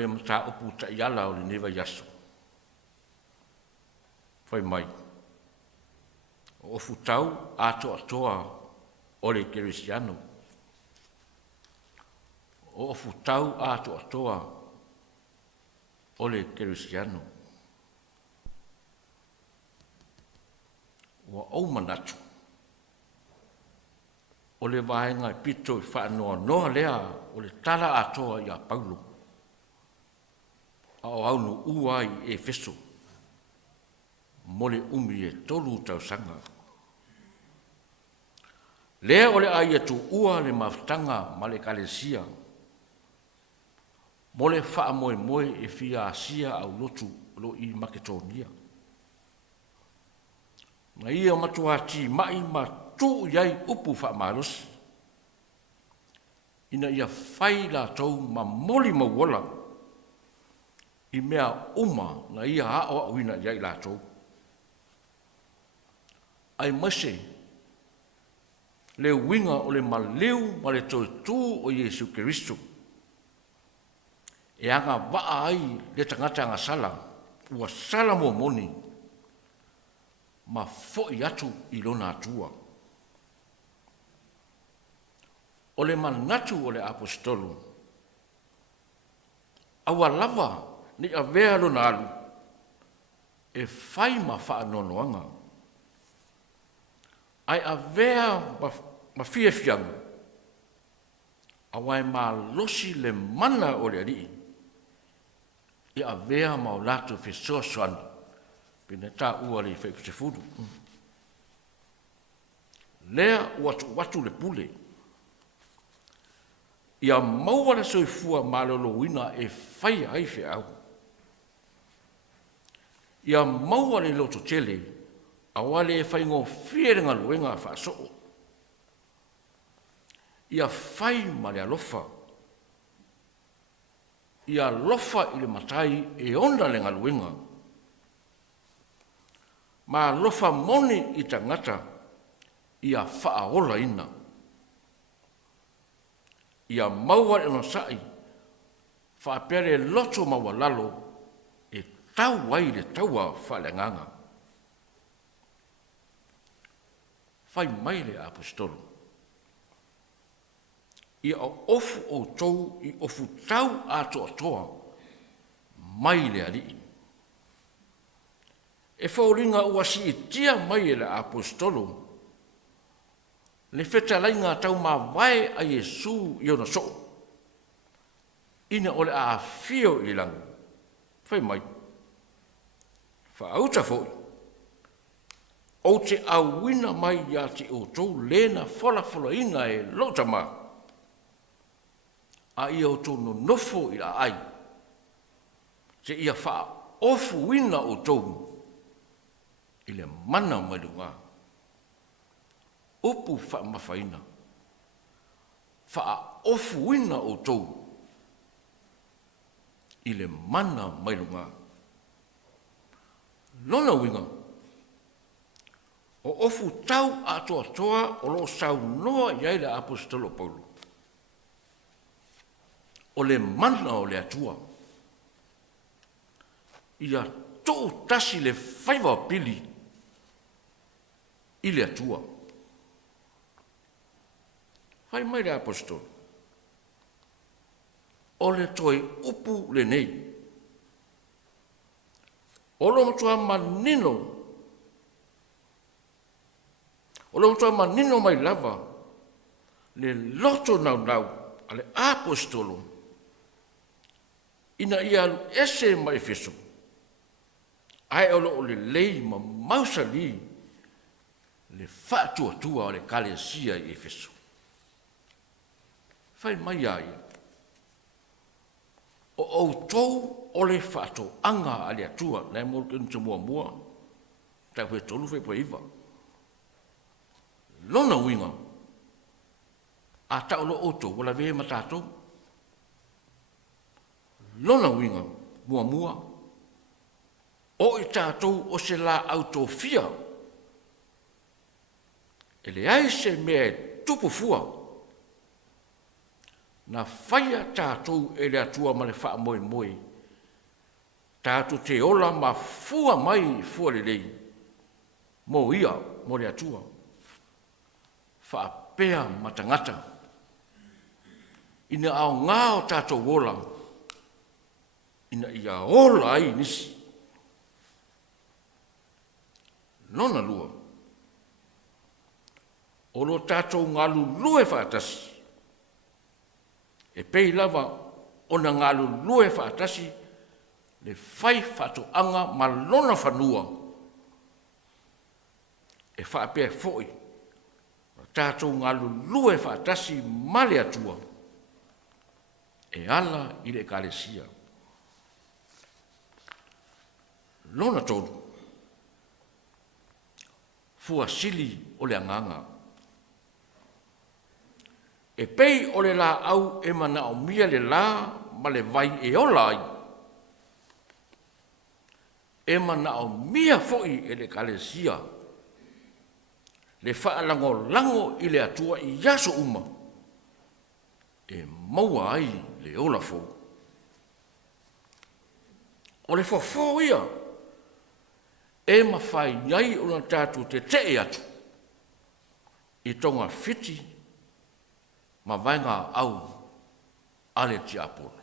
le mata upu ta iala o le neva yaso. Fai mai. O OFUTAU ATOATOA o le Kerisiano. O OFUTAU ATOATOA o le Kerisiano. Ua au manatu. O le vaenga pito i whaanoa noa lea o le tala atoa i a Paulo. Ao aunu ua i Efeso. Mole umi e tolu tau sanga. Lea o le ai atu ua le maftanga ma le kalesia. Mole wha moe moe e fia asia au lotu lo i Maketonia. Na ia matuati mai ma tu iai upu wha malosi. Ina ia whai la tau ma moli mawala. I mea uma na ia hao au ina iai la tau. Ai mase, le winga o le maleu ma le tō o Yesu Keristo. E anga waa ai le tangata anga sala, ua sala mo moni, ma foi atu i lona atua. O le manatu o le apostolo, awa lava ni a vea lona alu, e fai ma faa nonoanga. Ai a vea ma fia fianga, awa e ma losi le mana o le alii, i a vea ma o lato Efeso soani, pina tā ua le whai se fudu. Lea watu le pule, ia maua le soifua malolo wina e whai ai whi au. Ia maua le loto tele, awale e whai ngō whierenga luenga wha soo. Ia whai ma le alofa. Ia lofa i le matai e onda le ngaluenga. Ma lofa moni i tangata, ia wha ola ina. Ia maua e no sai, wha pere loto maua lalo, e tau wai le taua wha le nganga. Whai mai le apostolo. Ia o ofu outou i OFUTAU ATOATOA, mai le alii. E whauringa ua si i tia mai le apostolo, le feta lainga tau ma vai a Yesu i ona so. Ina ole a fio i langu. Whai mai. Whaauta foi. O te awina mai ia te outou lena fola ina e lota ma. A ia outou no nofo i la ai. Te ia wha ofu wina outou. I le mana mai lunga. Upu wha mawhaina. Wha ofu wina outou. I le mana mai lunga. Lona winga. O OFUTAU ATOATOA o lo sau noa iai le apostolo Paulo. O le mana o le atua. Ia tō tasi le whaiva pili i le atua. Whai mai le apostolo. O le toi upu lenei. O lo matua manino. O lo matua manino mai lava. Le loto nau ale apostolo. Ina ia ese mai Efeso. Ai o lo le lei ma mausali. Le whātua o le kalesia i Efeso. Whai mai ai. O outou o le whātou anga a le atua, nei mō kenu te mua. Tai hoi tolu whai po iwa. Lona winga. A tau lo outou, wala vehe ma tātou. Lona winga, mua. O i tātou o se la autofia. E le ai se mea tupu fua. na faia tatou e le atua ma le wha moe moe. Tatou te ola ma fua mai fua le lei. Mo ia, mo le atua. Wha pea matangata. Ina au ngāo tatou ola. Ina ia ola ai nisi. Lona lua. O lo tatou ngalu lue whaatasi. E pei lava ona ngalu lue whaatasi le whai whatoanga ma lona whanua. E whaapea foi. Tatou ngalu lue whaatasi male atua. E ala i le kalesia. Lona tolu. Fua sili o le anganga. E pei o le la au e mana o mia le la ma le vai e ola ai. E mana o mia foi e le kalesia. Le whaalango lango i le atua i yaso uma. E maua ai le ola fo. O le fo ia. E mawhai nhai o na tātou tetele atu. I tonga fiti ma vainga au ale tiapolo.